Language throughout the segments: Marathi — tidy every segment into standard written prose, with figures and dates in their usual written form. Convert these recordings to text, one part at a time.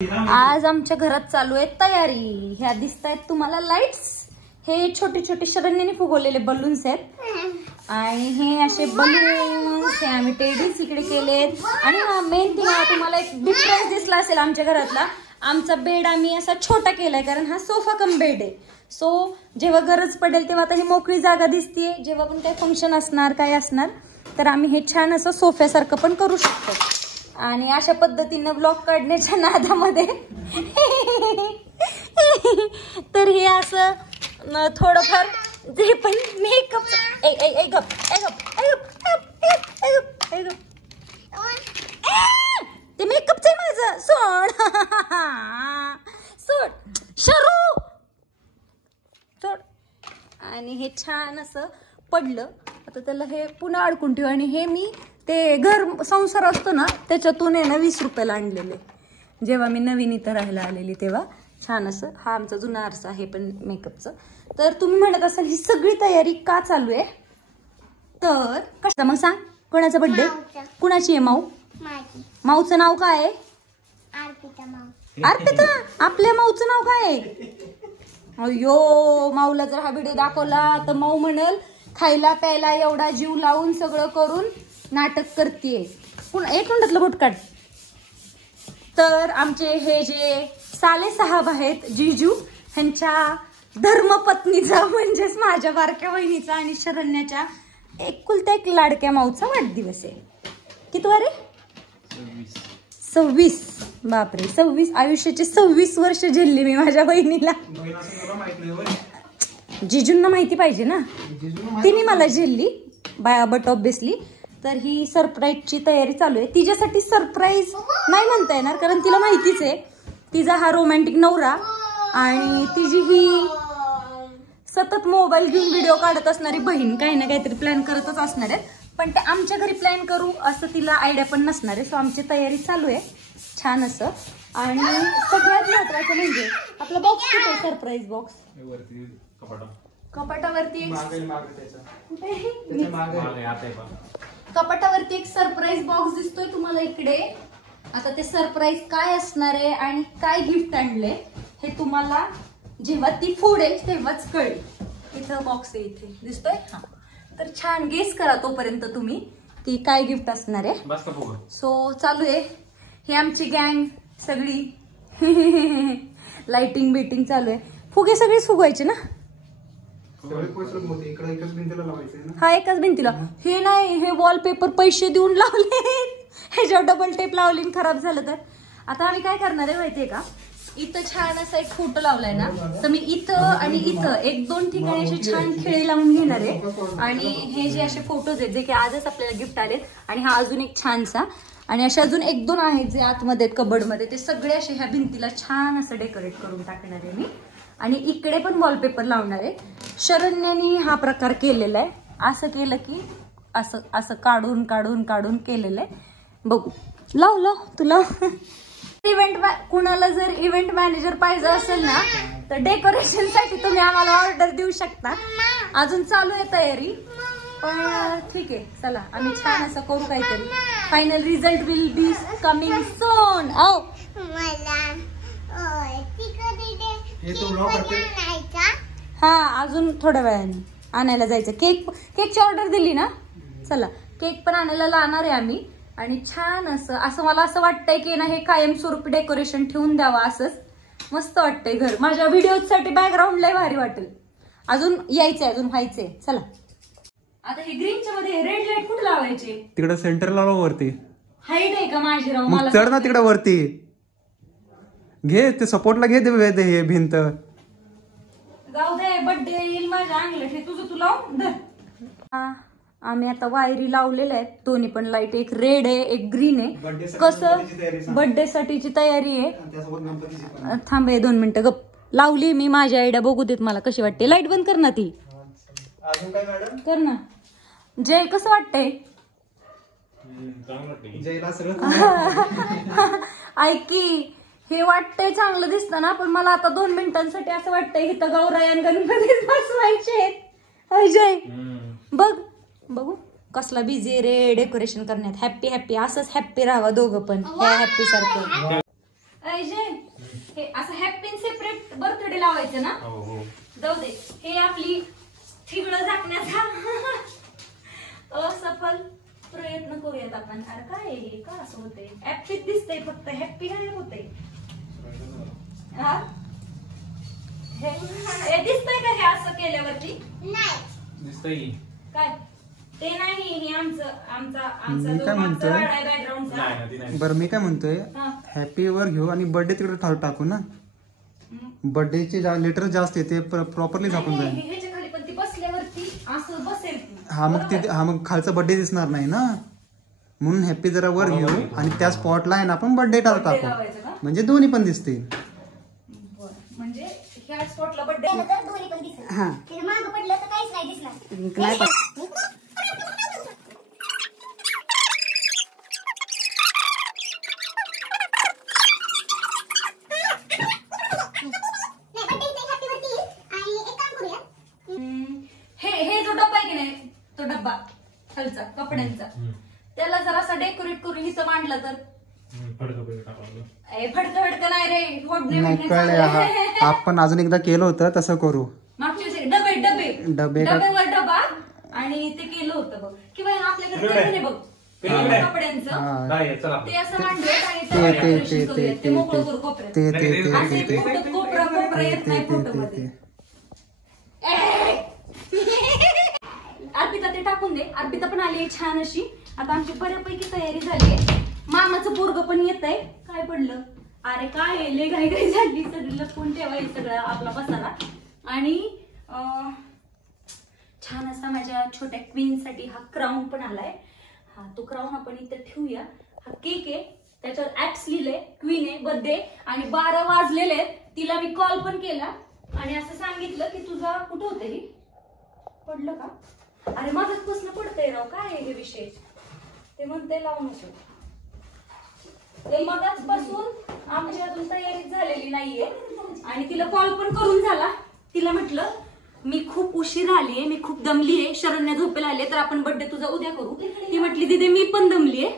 आज आमच्या घरात चालू आहे तयारी. ह्या दिसतायत तुम्हाला लाईट्स. हे छोटे छोटे शरण्याने फुगवलेले बलून्स आहेत आणि हे असे बलून्स हे आम्ही टेडीज इकडे केलेत. आणि मेन थिंग तुम्हाला एक डिफरन्स दिसला असेल आमच्या घरातला. आमचा बेड आम्ही असा छोटा केलाय कारण हा सोफा कम बेड आहे. सो जेव्हा गरज पडेल तेव्हा आता ही मोकळी जागा दिसतीये. जेव्हा पण काही फंक्शन असणार काय असणार तर आम्ही हे छान असं सोफ्यासारखं पण करू शकतो. आणि अशा पद्धतीनं ब्लॉग काढण्याच्या नादामध्ये तर हे असं थोडंफार जे पण मेकअप ते मेकअपच आहे माझं. सोड सोड शरू सोड. आणि हे छान असं पडलं. आता त्याला हे पुन्हा अडकून ठेवू. आणि हे मी ते घर संसार असतो ना त्याच्यातून आहे ना 20 रुपयाला आणलेले. जेव्हा मी नवीन इथं राहायला आलेली तेव्हा छान असं. हा आमचा जुना आरसा आहे पण मेकअपचं. तर तुम्ही म्हणत असाल ही सगळी तयारी का चालू आहे तर कशा मग सांग. कोणाचा बर्थडे कुणाची आहे माऊ. माऊचं नाव काय आहे. अर्पिता. आपल्या माऊचं नाव काय आहे. अयो माऊला जर हा व्हिडिओ दाखवला तर माऊ म्हणल खायला प्यायला एवढा जीव लावून सगळं करून नाटक करतेय. एक मिनिटातलं बोट काढ. तर आमचे हे जे साले साहेब आहेत जीजू ह्यांच्या धर्मपत्नीचा म्हणजेच माझ्या बारक्या बहिणीचा आणि शरण्याच्या एकुलत्या एक लाडक्या माऊचा वाढदिवस आहे. किती वारे 26. बापरे 26. आयुष्याचे 26 वर्ष झेलली मी माझ्या बहिणीला. जिजूंना माहिती पाहिजे ना. तिने मला झेलली बट ऑब्विसली. तर ही सरप्राईजची तयारी चालू आहे. तिच्यासाठी सरप्राईज नाही म्हणता येणार कारण तिला माहितीच आहे तिचा हा रोमॅन्टिक नवरा आणि तिची ही सतत मोबाईल घेऊन व्हिडिओ काढत असणारी बहीण काही ना काहीतरी प्लॅन करतच असणार आहे. पण ते आमच्या घरी प्लॅन करू असं तिला आयडिया पण नसणार आहे. सो आमची तयारी चालू आहे छान असं. आणि सगळ्यात महत्वाचं म्हणजे आपला बॉक्स कुठे आहे. सरप्राईज बॉक्स कपाटावरती कपाटावरती एक सरप्राईज बॉक्स दिसतोय तुम्हाला इकडे. आता ते सरप्राईज काय असणार आहे आणि काय गिफ्ट आणले हे तुम्हाला जेव्हा ती फोडेल तेव्हाच कळेल. इथं बॉक्स आहे इथे दिसतोय. हा तर छान गेस करा तोपर्यंत तुम्ही की काय गिफ्ट असणार आहे. सो चालू आहे ही आमची गँग सगळी. लाइटिंग बिटिंग चालू आहे. फुगे सगळेच फुगवायचे ना. हा एकाच भिंतीला. हे नाही हे वॉलपेपर पैसे देऊन लावले. ह्याच्यावर डबल टेप लावली खराब झालं तर. आता आम्ही काय करणार आहे माहितीये का. इथं छान असा एक फोटो लावलाय ना तर मी इथं आणि इथं 1-2 ठिकाणी असे छान खिळे लावून घेणार आहे. आणि हे जे असे फोटोज आहेत जे की आजच आपल्याला गिफ्ट आले आणि हा अजून एक छानसा आणि असे अजून 1-2 आहेत जे आतमध्ये आहेत कबडमध्ये ते सगळे असे ह्या भिंतीला छान असं डेकोरेट करून टाकणार आहे मी. आणि इकडे पण वॉलपेपर लावणार आहे. शरण्याने हा प्रकार केलेला आहे. असं केलं की असं असं काढून काढून काढून केलेलं आहे. बघू लाव लाव तुला. इव्हेंट कुणाला जर इव्हेंट मॅनेजर पाहिजे असेल ना तर डेकोरेशन साठी तुम्ही आम्हाला ऑर्डर देऊ शकता. अजून चालू आहे तयारी पण ठीक आहे चला आम्ही छान असं करू काहीतरी. Final result will be coming soon. हा अजून थोड्या वेळाने आणायला जायचं. केकची ऑर्डर दिली ना. चला केक पण आणायला लावणार आहे आम्ही. आणि छान असं मला असं वाटतंय की ना हे कायमस्वरूपी डेकोरेशन ठेवून द्यावा. असंच मस्त वाटतंय घर. माझ्या व्हिडिओसाठी बॅकग्राऊंड लय भारी वाटेल. अजून यायचंय अजून व्हायचंय. चला आता हे ग्रीनच्या मध्ये रेड लाईट कुठे लावायचे. तिकडे सेंटरला वरती हाईट आहे का माझी राव. मला चढ ना तिकडे वरती. घे ते सपोर्टला घे ते हे भिंत. जाऊ दे बर्थडे येईल माझ्या अंगलट हे तुझं तुला धर. आम्ही आता वायरी लावलेल्या आहेत दोन्ही पण लाईट. एक रेड आहे एक ग्रीन आहे. कसं बर्थडे साठीची तयारी आहे. थांबे 2 मिनिटं गप. लावली मी माझी आयडिया बघू देत मला कशी वाटते. लाईट बंद कर ना ती. कर ना जय कसं वाटतंय. ऐक की हे वाटतंय चांगलं दिसतं ना पण मला आता 2 मिनिटांसाठी असं वाटतंय इथं गौरायन गणपती बसवायचे. अजय बघ बघू कसला बिझी रे डेकोरेशन करण्यात. हॅप्पी हॅप्पी असंच हॅप्पी राहावा दोघं पण हॅप्पी सारखं. अजय हे असं हॅपी सेपरेट बर्थडे लावायचं ना. जाऊ दे, हे आपली ठिगळं झाकण्याचा असफल प्रयत्न करूयात आपण. अरे काय हे का असं होतंय? हॅपीच दिसतंय फक्त, हॅपी काय होतंय? हा हे दिसतंय का हे असं केल्यावरती? नाही दिसतंय काय ते नाही. हे आमचा मी काय म्हणतोय बॅकग्राऊंडचा. बरं मी काय म्हणतोय हॅपी वर घेऊ आणि बर्थडे तिकडे टाकू ना. बर्थडेचे लेटर जास्त येते प्रॉपरली झाकून जाईल. ह्याच्या खाली पण ती बसल्यावरती असं बसेल. हा मग खालचा बर्थडे दिसणार नाही ना, म्हणून हॅपी जरा वर घेऊ आणि त्या स्पॉटला आहे ना आपण बर्थडे टाकू, म्हणजे दोन्ही पण दिसतील. म्हणजे ह्या स्पॉटला बर्थडे दोन्ही पण दिसतील. हा मागं पडलं तर काहीच नाही दिसणार. हे जो डब्बा आहे की नाही, तो डब्बा खालचा कपड्यांचा, त्याला जरा असा डेकोरेट करून इथं मांडला तर फडकं नाही रे, कळलं. आपण अजून एकदा केलं होतं तसं करू. मागच्या डब्यावर डबा आणि ते केलं होतं बघ. किंवा आपल्याकडे बघ कपड्यांचं ते असं मांडलं आणि ते मोकळं करू कोपऱ्यात. कोपरा येत नाही फोटोमध्ये. अर्पिता ते टाकून दे. अर्पिता पण आली छान अशी. आता आमची बऱ्यापैकी तयारी झाली. मामाचं पोरग पण येत आहे. काय पडलं? अरे काय लय घाई घाई झाली. सगळं लपून ठेवायचं सगळं आपला पसारा. आणि छान असा माझ्या छोट्या क्वीन साठी हा क्राऊन पण आलाय. हा तो क्राऊन आपण इथं ठेवूया. हा केक आहे, त्याच्यावर ऍप्स लिहिलंय क्वीन आहे बर्थडे आणि 12 वाजलेले. तिला मी कॉल पण केला आणि असं सांगितलं की तुझा कुठं होतं हे पडलं का? अरे माझंच कसलं पडतंय राव. काय आहे हे विषय? ते म्हणते लावू नको. ते मगाच पासून आमची अजून तयारी झालेली नाहीये आणि तिला कॉल पण करून झाला. तिला म्हटलं मी खूप उशीर आलीये, मी खूप दमलीये, शरण्या झोपेला आले, तर आपण बर्थडे तुझा उद्या करू. ती म्हटली दीदी मी पण दमलीये.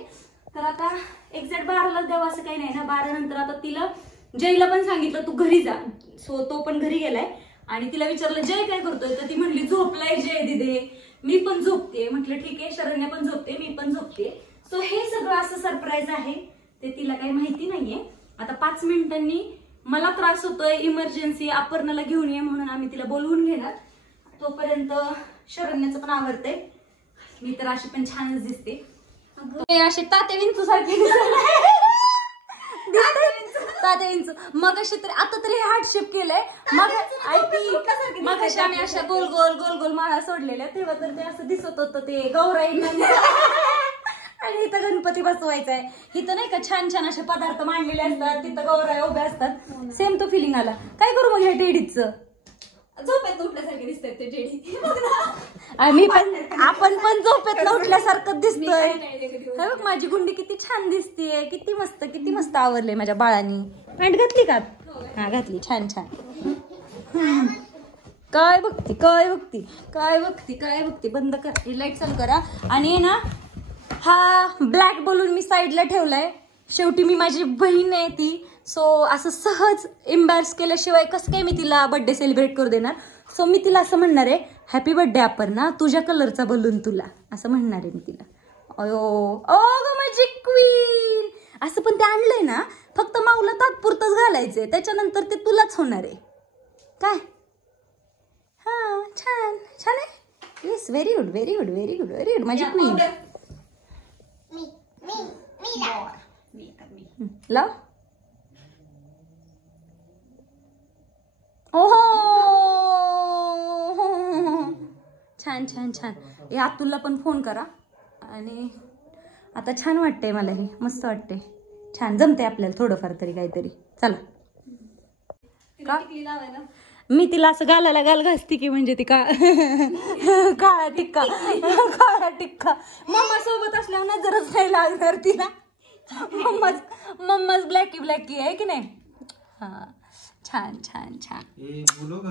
तर आता एक्झॅक्ट 12ला द्यावं असं काही नाही ना. 12 नंतर आता तिला जयला पण सांगितलं तू घरी जा. सो तो पण घरी गेलाय आणि तिला विचारलं जय काय करतोय, तर ती म्हणली झोपलाय जय दिदे, मी पण झोपते. म्हटलं ठीक आहे, शरण्या पण झोपते, मी पण झोपते. सो हे सगळं असं सरप्राईज आहे, ते तिला काही माहिती नाहीये. आता 5 मिनिटांनी मला त्रास होतोय, इमर्जन्सी, अपर्णाला घेऊन ये म्हणून आम्ही तिला बोलवून घेणार. तोपर्यंत शरण्याचं पण आवडतंय. मी तर अशी पण छानच दिसते. अशी तात्या विंचू सारखी तात्या विंचू. मग अशी तरी आता तरी हार्डशिप केलंय. मग अशी आम्ही अशा गोल गोल गोल गोल माळा सोडलेल्या, तेव्हा तर ते असं दिसत होतं ते गौराई. आणि इथं गणपती बसवायचा आहे. इथं नाही का छान छान असे पदार्थ मांडलेले असतात, तिथं गौराई उभ्या असतात. सेम तो फिलिंग आला. काय करू मग ह्या टेडीचं? झोपेत उठल्यासारखे दिसतात ते टेडी. आम्ही पण आपण पण झोपेत उठल्यासारखं दिसतोय. बघ माझी गुंडी किती छान दिसतेय, किती मस्त आवरले माझ्या बाळांनी. पॅन्ट घातली का? हा घातली. छान छान. काय बघती. बंद कर, लाईट चालू करा. आणि ना हा ब्लॅक बलून मी साईडला ठेवलाय. शेवटी मी माझी बहीण आहे ती. सो असं सहज एम्बॅरेस केल्याशिवाय कसं काय मी तिला बर्थडे सेलिब्रेट करू देणार. सो मी तिला असं म्हणणार आहे हॅपी बर्थडे अपर्णा, तुझ्या कलरचा बलून तुला, असं म्हणणार आहे मी तिला. ओ माझी क्वीन. असं पण ते आणलंय ना, फक्त माऊला तात्पुरतच घालायचंय, त्याच्यानंतर ते तुलाच होणार आहे. काय? हा छान आहे. येस, व्हेरी गुड माझी क्वीन. लाव. ओहो छान. हे अतुलला पण फोन करा. आणि आता छान वाटतंय मला, हे मस्त वाटतंय. छान जमतंय आपल्याला थोडंफार तरी काहीतरी. चला का मी तिला असं गालाला गाल घासते की म्हणजे ती काळा टिक्का. मम्मा सोबत असल्यावर नजरच नाही लागणार तिला. मम्माच ब्लॅकी आहे की नाही. हा छान छान छान. ए बोलो का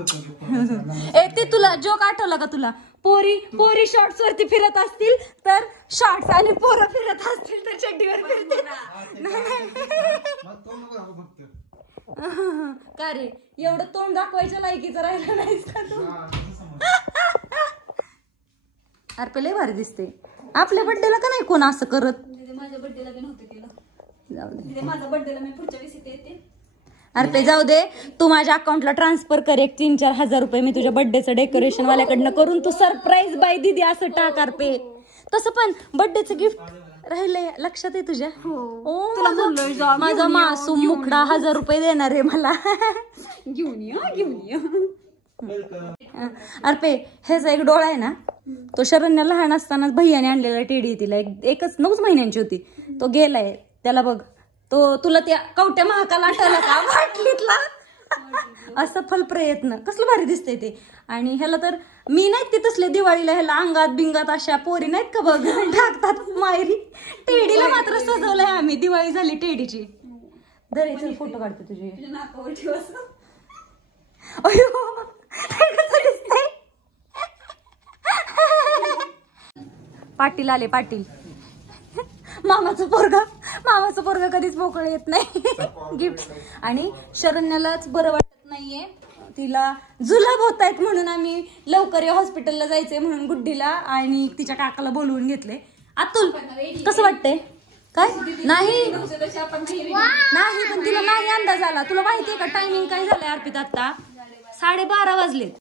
ए ते तुला जोक आठवला का तुला? पोरी शॉर्ट्स वरती फिरत असतील तर शॉर्ट्स आणि पोरं फिरत असतील तर चड्डीवर फिरते. का रे एवढं तोंड दाखवायच्या लायकीचं राहिलं नाहीस का तू? अरे पे लय भारी दिसते. आपल्या बर्थडेला का नाही कोण असं करत? माझ्या बर्थडेला बी नव्हतं केलं. जाऊ दे. माझा बर्थडेला मी पुढच्या वेळेस इथे येते. अरे ते जाऊ दे. तू माझ्या अकाउंटला ट्रान्सफर कर 3-4 हजार रुपये. मी तुझ्या बर्थडेचं डेकोरेशन वाल्याकडनं करून तू सरप्राईज बाय दिदी असं टाक. अरे तसं पण बर्थडेचं गिफ्ट राहिलंय लक्षात आहे तुझ्या? ओ माझा मासूम मुकडा 1000 रुपये देणार आहे मला. घेऊन ये. अरे ह्याचा एक डोळा आहे ना, तो शरण्या लहान असतानाच भैयाने आणलेला टेडी. तिला एकच 9 महिन्यांची होती. तो गेलाय त्याला बघ. तो तुला त्या कवट्या महाकाला आठवला का वाटलीतला? असं फल प्रयत्न कसलं भारी दिसतंय ते. आणि ह्याला तर मी नाहीत ते तसले दिवाळीला ह्याला अंगात बिंगात अशा पोरी नाहीत का बघ टाकतात मायरी. टेडीला मात्र सजवलंय आम्ही. दिवाळी झाली टेडीची. दरे चल फोटो काढते तुझे. अयो पाटील आले पाटील. मामाचं पोरगा कधीच मोकळं येत नाही गिफ्ट. आणि शरण्यालाच बरं वाटत नाहीये. तिला जुलाब होत आहेत म्हणून आम्ही लवकर हॉस्पिटलला जायचंय म्हणून गुड्डीला आणि तिच्या काकाला बोलवून घेतले. अतुल कसं वाटतंय? काय नाही पण तिला नाही अंदाज आला. तुला माहितीये का टायमिंग काय झालंय अर्पित? आता 12:30 वाजलेत.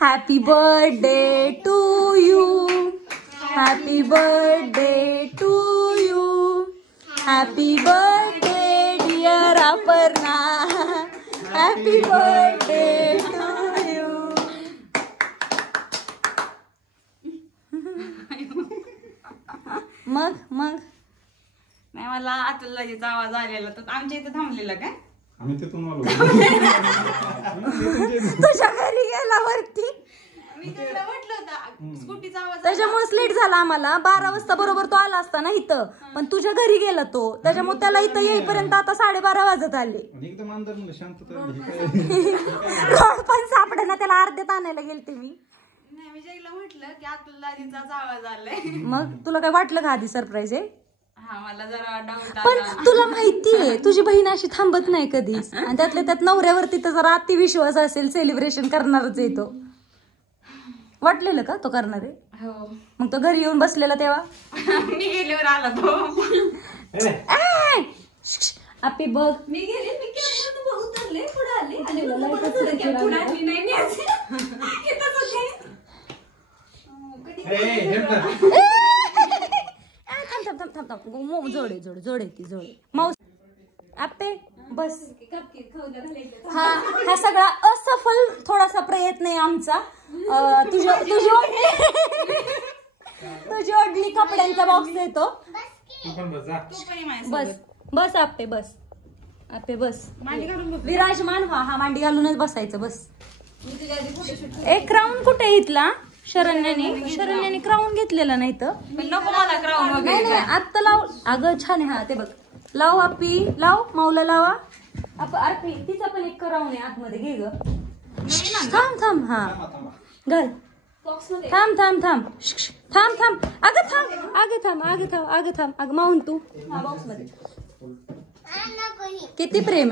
Happy birthday to you. Happy birthday to you. Happy birthday dear Aparna. Happy birthday to you. मग नाही मला अतुलजीचा आवाज आलेला तर आमच्या इथे थांबलेला काय आम्ही तिथून आलो. तुझ्या घरी गेला वरती. मी तुला म्हटलं होतं स्कूटीचा आवाज. त्याच्यामुळे लेट झाला आम्हाला. 12 वाजता बरोबर तो आला असता ना इथं. पण तुझ्या घरी गेला तो. त्याच्यामुळे त्याला इथं येईपर्यंत आता 12:30 वाजत आले. एकदम अंदर शांतता. रोड पण सापडे ना त्याला. अर्ध्यात आणायला गेलते मी. नाही मी जयला म्हटलं की अतुलजीचाच आवाज आलाय. मग तुला काय वाटलं का आधी सरप्राईज आहे? हा मला जरा डाऊट पण आला. तुला माहितीये तुझी बहीण अशी थांबत नाही कधीच. आणि त्यातल्या त्यात नवऱ्यावरती तर जरा अतिविश्वास असेल. सेलिब्रेशन करणारच आहे तो. वाटलेलं का तो करणार आहे? हो मग तो घरी येऊन बसलेला तेव्हा मी गेल्यावर आला तो. आपी बघ मी गेले मी कॅब उतरले पुढे आले आणि पुढे आली नाही मी असे इथंच होते. थांब जोडे माऊस. आपे बस. हा सगळा असफल थोडासा प्रयत्न आहे आमचा. तुझी ओढली कपड्यांचा बॉक्स येतो. बस आपे बस. मांडी घालून बघ. विराजमान हा मांडी घालूनच बसायचं बस. एक राऊंड कुठे इथला? शरण्याने क्राऊन घेतलेला नाही तर. नको मला क्राऊन वगैरे. नाही आत्ता लाव. अगं छान आहे. हा ते बघ लाव. आपी लाव. माऊला लावा. अर्पी तिचा पण एक क्राऊन आहे आतमध्ये. घे ग. थांब हा घाल. थांब. अगं माऊन तू बॉक्स मध्ये. किती प्रेम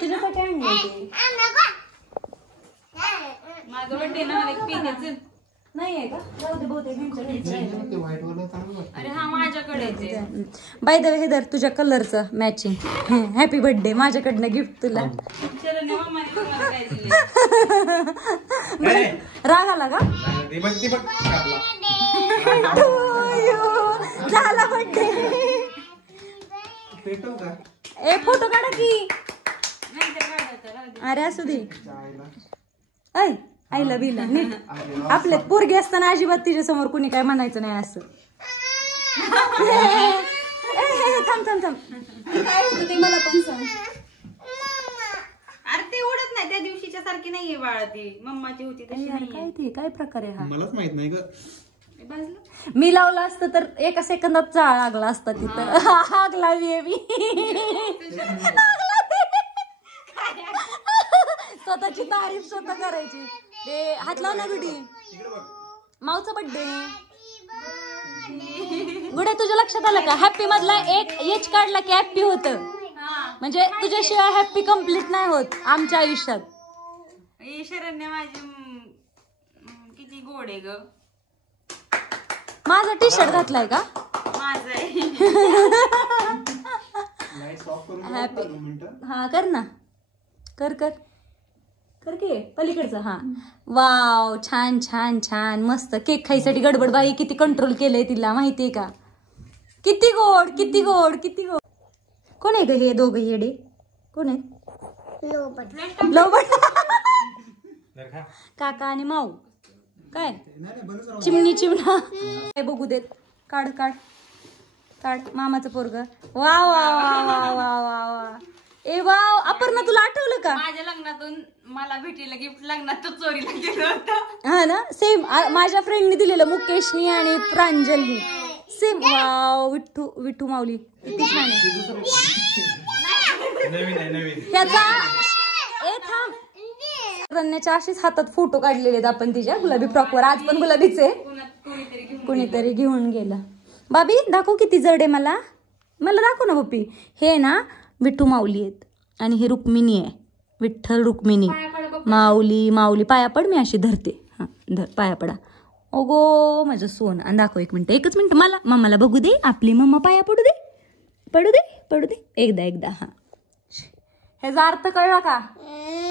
तुझ्यासाठी आणले. माझं बर्थडे ना एक पिण्याचं नाही आहे का? जाऊ दे बहुतेक. अरे हा माझ्याकडे. बाय द वे हेदर तुझ्या कलरचं मॅचिंग. हॅपी बर्थडे माझ्याकडनं गिफ्ट तुला. राग आला का? झाला बर्थडे. ए फोटो काढा की. अरे असू दे. ऐ आईला बिला नीट. आपल्यात पोरगी असताना अजिबात तिच्या समोर कुणी काय म्हणायचं नाही असं. थांब काय होतं ते मला पण सांग. अरे ते उडत नाही त्या दिवशीच्या सारखी नाहीये बाळा ती मम्माची होती तशी काय नाहीये. ते काय प्रकार आहे हा? मलाच माहित नाही ग. भाजलं मी लावलं असतं तर एका सेकंदात जाळ लागला असता तिथं. आग लावी मी स्वतःची तारीफ स्वतः करायची. ते हात लाव ना गुडी. माऊचा बर्थडे. गुडे तुझ्या लक्षात आलं का हॅप्पी मधला एक एच काढला की हॅप्पी होत. म्हणजे तुझ्याशिवाय हॅप्पी कम्प्लीट नाही होत आमच्या आयुष्यात. शरण्या माझी किती गोड आहे ग. माझा टी शर्ट घातलाय का? माझं आहे. लाईट्स ऑफ करून Happy. 2 मिनिटं. हा कर ना. कर कर कर की पलीकडचं. हा वाव छान छान छान मस्त. केक खायसाठी गडबड बाई किती कंट्रोल केलंय तिला माहितीये का? किती गोड किती गोड किती गोड. कोण आहे ग हे दोघं येडे? कोण आहे? लोबट. काका आणि माऊ काय चिमणी चिमणा. काय बघू देत. काढ काढ काढ मामाचं पोरग. वा वा वा वा वा वा वा. ए वाव अपर्णा तुला आठवलं का? माझ्या लग्नातून मला भेटीला गिफ्ट लग्नात चोरीला गेलं होतं. हा ना सेम माझ्या फ्रेंडनी दिलेलं मुकेशनी आणि प्रांजलनी सेम. वाव विठ्ठू विठ्ठू माऊली किती छान आहे. ह्याचा ए थांब. रण्याच्या अशीच हातात फोटो काढलेले आहेत आपण तिच्या गुलाबी फ्रॉकवर. आज पण गुलाबीचे कुणीतरी घेऊन गेलं. बाबी दाखव किती जड आहे. मला मला दाखव ना पप्पी. हे ना विठ्ठू माऊली आहेत आणि हे रुक्मिणी आहे. विठ्ठल रुक्मिणी माऊली माऊली. पाया पड मी अशी धरते. हा धर पाया पडा. ओगो माझं सोन. आणि दाखव 1 मिनिट 1च मिनिट. मला मम्माला बघू दे. आपली मम्मा पाया पडू दे पडू दे पडू दे. एकदा एकदा. हा ह्याचा अर्थ कळला का?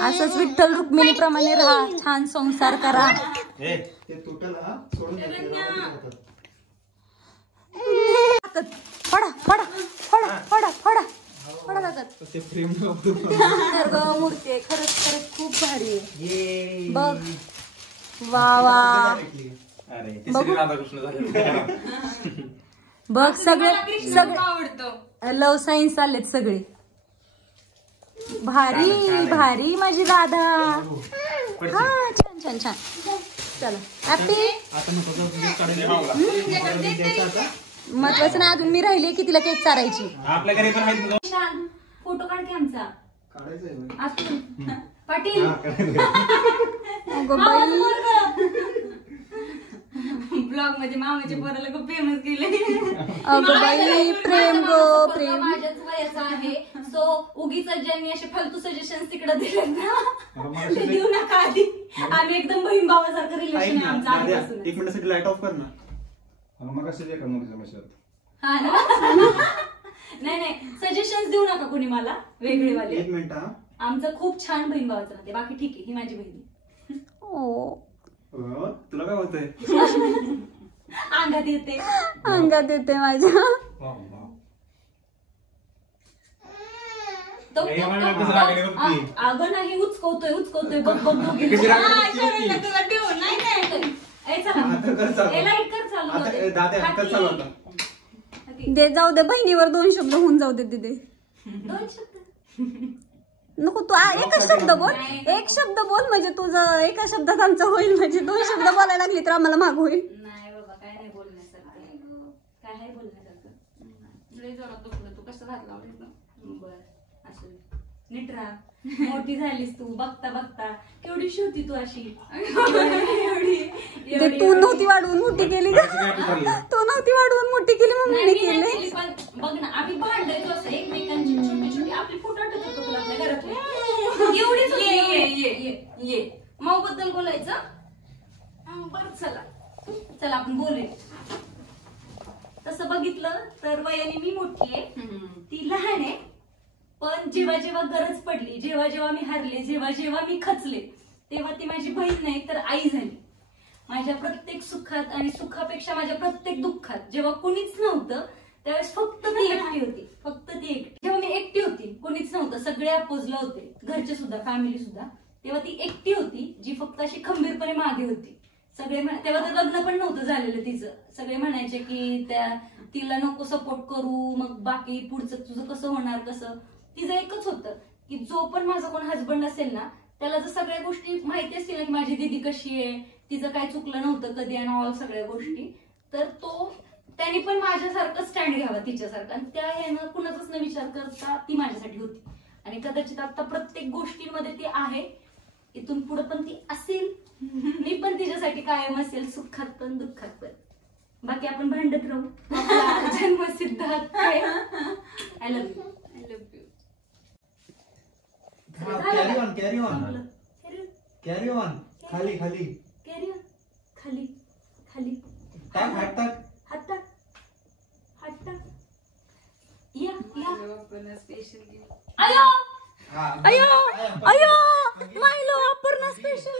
असंच विठ्ठल रुक्मिणी प्रमाणे राहा. छान संसार करा. ते टोटल हा सोडून द्यायचं. फडा फडा फडा फडा फडा फडा लागत. ते फ्रेम तर ग मूर्ती आहे खरंच खरंच खूप भारी आहे. बघ वा वा. बघ सगळे सगळे आवडतो. लव सायन्स आलेत सगळे. भारी भारी माझी राधा. हा छान छान छान. चला हॅपी. महत्वाचं ना अजून मी राहिले की तिला केक चारायची. आपल्या घरी पण आहेत ना. छान फोटो काढते आमचा. काढायचंय पाटील. अगं बाई. ब्लॉग मध्ये मामाच्या पोराला खूप फेमस केले. अगं बाई प्रेम गो प्रेम. माझ्याच वयाचा आहे. सो उगीच ज्यांनी असे फालतू सजेशन तिकडे दिलेत ना ते देऊ नका. आधी आम्ही एकदम बहीण भावासारखं रिलेशन आहे आमचं आधीपासून. 1 मिनिटासाठी लाईट ऑफ कर ना. हा ना. नाही नाही सजेशन देऊ नका कोणी मला वेगळे वाले. 1 मिनिट हा. आमचं खूप छान बहीण भावाचं राहते. बाकी ठीक आहे ही माझी बहीण. तुला काय होतंय? अंगात येते अंगात येते माझ्या. अगं नाही उचकवतोय उचकवतोय. बघ बघ बघ. तुला ठेवून नाही काय ए, चला. ए, लाईट कर चालू होते. दे जाऊ दे बहिणीवर 2 शब्द होऊन जाऊ दे तिथे. 2 शब्द नको तू एकच शब्द बोल. 1 शब्द बोल म्हणजे तुझं एका शब्दात आमचं होईल. म्हणजे 2 शब्द बोलायला लागली तर आम्हाला माग होईल. नाही बाबा काय नाही बोलण्यासारखं. काय नाही बोलण्यासारखं. लय जोरात दुखलं. तू कसं घातला बर असं नीट राहा. मोठी झालीस तू बघता बघता. केवढीशी होती तू अशी. ते तू नव्हती वाढवून मोठी केली का? तू नव्हती वाढवून मोठी केली मम्मीने केली. पण बघ ना आम्ही भांडायचो असं एकमेकांची छोटी छोटी. आपली फोटो आठवत होतो तुला आपल्या घरातले एवढीच होती. ये माऊ बद्दल बोलायचं. बरं चला चला आपण बोलूया. तसं बघितलं तर वयाने मी मोठी आहे ती लहान आहे. पण जेव्हा जेव्हा गरज पडली जेव्हा जेव्हा मी हरले जेव्हा जेव्हा मी खचले तेव्हा ती माझी बहीण नाही तर आई झाली. माझ्या प्रत्येक सुखात आणि सुखापेक्षा माझ्या प्रत्येक दुःखात जेव्हा कुणीच नव्हतं त्यावेळेस फक्त ती एकटी होती. फक्त ती एकटी. जेव्हा मी एकटी होती कुणीच नव्हतं सगळे अपोजला होते घरचे सुद्धा फॅमिली सुद्धा. तेव्हा ती एकटी होती जी फक्त अशी खंबीरपणे मागे होती. सगळे तेव्हा तर लग्न पण नव्हतं झालेलं तिचं. सगळे म्हणायचे की तिला नको सपोर्ट करू मग बाकी पुढचं तुझं कसं होणार कसं. तिचं एकच होतं की जो पण माझा कोण हजबंड असेल ना त्याला जर सगळ्या गोष्टी माहिती असतील ना की माझी दीदी कशी आहे, तिचं काय चुकलं नव्हतं कधी आणि ऑल सगळ्या गोष्टी, तर त्यांनी पण माझ्यासारखं स्टँड घ्यावा तिच्यासारखं, आणि त्या ह्यानं कुणाचाच न विचार करता ती माझ्यासाठी होती. आणि कदाचित आता प्रत्येक गोष्टींमध्ये ती आहे, इथून पुढे पण ती असेल. मी पण तिच्यासाठी कायम असेल, सुखात पण दुःखात पण. बाकी आपण भांडत राहू. जन्मसिद्ध हक्क आहे. I love you. I love you. Carry on carry on carry on. खाली खाली कॅरी ऑन. खाली खाली. टाक हात टाक. हात टाक. हात टाक. या या. अयो अयो अयो मायलो Aparna special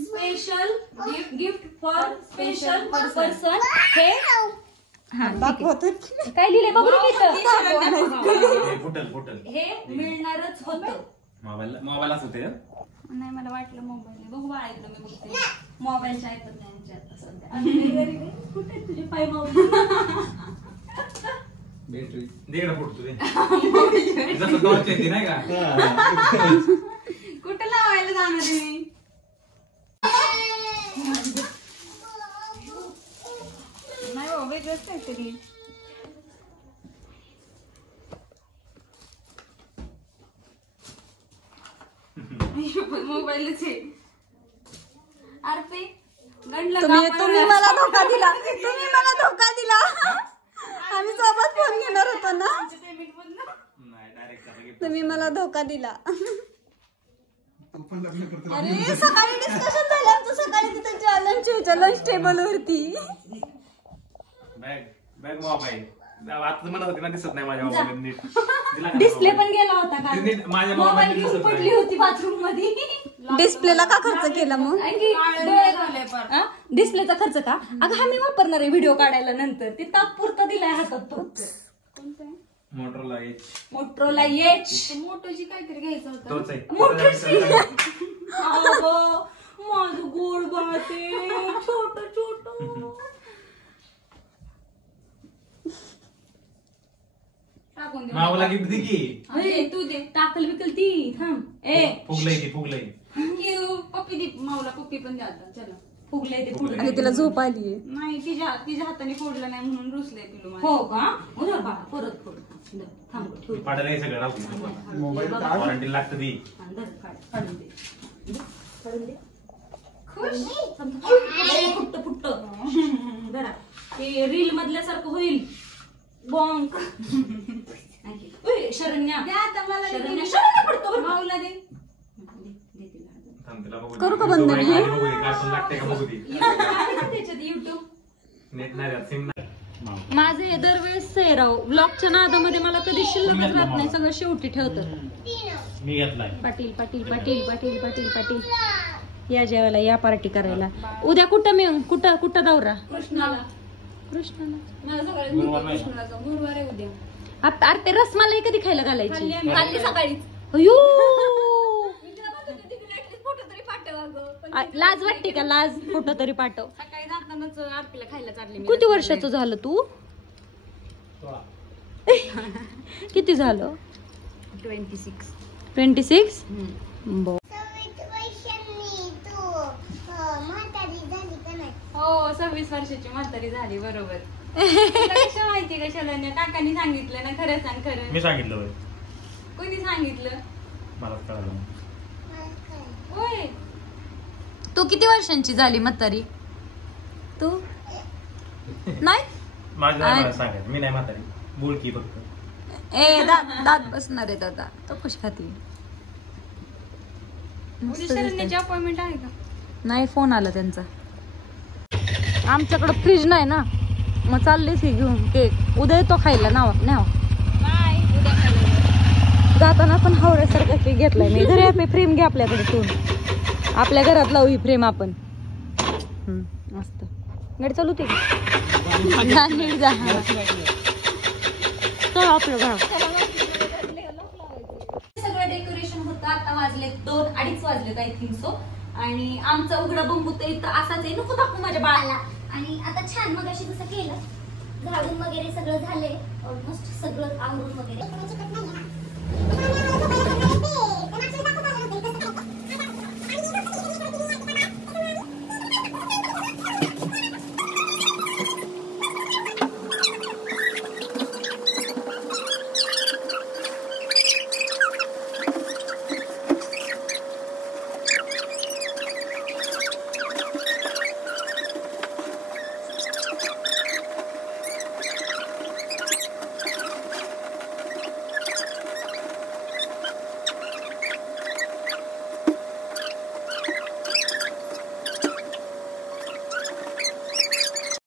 special gift for special person. हे काय लिहिले बघू हे मिळणारच होतं. मोबाईलच होते. नाही मला वाटलं मोबाईल बघू बाळा इकडं मी बघते. मोबाईलच्या ऐकत नाही आमच्या आता सध्या. कुठे तुझे पाय मावळे? देगडा फोटो तुझे जसं टॉर्च येते नाही का. कुठे लावायला जाणार तुम्ही? नाही हो वेगळंच काहीतरी. मोबाईलच आहे. अर्पे गंडलं तुम्ही मला धोका दिला. तुम्ही मला धोका दिला. आम्ही सोबत फोन घेणार होतो ना. तुम्ही मला धोका दिला. अरे सकाळी डिस्कशन झालं आमचं. सकाळी तिथे लंच टेबल वरती. बॅग मोबाईल आता म्हणत होती ना, दिसत नाही माझ्या मोबाईल नीट. डिस्प्ले पण गेला होता का? नीट माझ्या मोबाईल मोबाईल घेऊन दिसत पडली नाही. होती बाथरूम मध्ये. डिस्प्लेला का खर्च केला मग? डिस्प्लेचा खर्च का? अगं हा मी वापरणार आहे व्हिडिओ काढायला नंतर. ते तात्पुरता दिलाय हातात फक्त. Motorola H. Motorola H. मोटोची काहीतरी घ्यायचं होतं. तोच आहे. माझं गोड बाते छोट छोट. मावाला गिफ्ट दे की. तू दे. टाकल बिकल ती थांब. फुगलंय. पप्पी दे. माऊला पप्पी पण द्या आता. चला फुगलंय ते फुगलं. आणि तिला झोप आली. नाही तिच्या हाताने फोडलं नाही म्हणून रुसलंय पिलू. हो का? उधर बाळा परत फोड. थांब ठेव. पाडायला सगळं राहू. मोबाईल वॉरंटी लागतं ती. काढून दे. काढून दे. खुश. फुट्ट फुट्ट जरा ते रील मधल्यासारखं होईल. बॉंक. शरण्या आता मला शरण्या पडतो बरं. माऊला दे. करू का बंद? लागते का बघू ती. त्याच्यात युट्यूब. नेट नाही राहत, सिम नाही. माझं हे दरवेळेस आहे राव. ब्लॉगच्या नादामध्ये मला कधी शिल्लकच राहत नाही. सगळं शेवटी ठेवतं. मी घेतलाय. पाटील पाटील पाटील पाटील पाटील पाटील या जेवायला या पार्टी करायला. उद्या कुठं मी कुठं दौरा? कृष्णाला. मला सगळ्यात गुरुवार मोठं नाही. कृष्णाचा. गुरुवार आहे उद्या. अरे ते रसमलाई कधी खायला घालायची? खाल्ली सकाळी. अयो फोटो तरी पाठव अगं. लाज वाटते का? लाज कुठं तरी पाठव. सकाळी जातानाच आरतीला खायला चालले मी. किती वर्षाचं झालं तू? किती झालं? 26. 26. हो 26 वर्षाची म्हातारी झाली. बरोबर. तुला कशा माहिती कशाला? काकांनी सांगितलं ना? खरं सांग खरं. मी सांगितलं होय. कोणी सांगितलं? मला कळलं. होय. तू किती वर्षांची झाली म्हातारी? तू नाही? माझ्या सांगायचं. मी नाही म्हातारी. बोलकी फक्त. ए दात बसणार आहेत आता. तो कशी खाती? उद्या शरण्याची अपॉइंटमेंट आहे का? नाही फोन आला त्यांचा. आमच्याकडं फ्रीज नाही ना, मग चाललीच ही घेऊन केक. उद्या येतो खायला. नाव नाही उद्या खायला. जाताना पण हावऱ्यासारखा केक घेतलाय मी. घरी आपली फ्रेम घे आपल्याकडे ठेवून. आपल्या घरात लावू ही फ्रेम आपण. मस्त गाडी चालू होती का नीट जा चल आपलं घरा सगळं डेकोरेशन होतं. आता वाजले 2-2:30 वाजलेत आय थिंक सो. आणि आमचा उघडा बंबू तर इथं असाच आहे. नको दाखवू माझ्या बाळाला. आणि आता छान मग अशी कसं केलं झाडून वगैरे सगळं झालंय ऑलमोस्ट सगळं आवरून वगैरे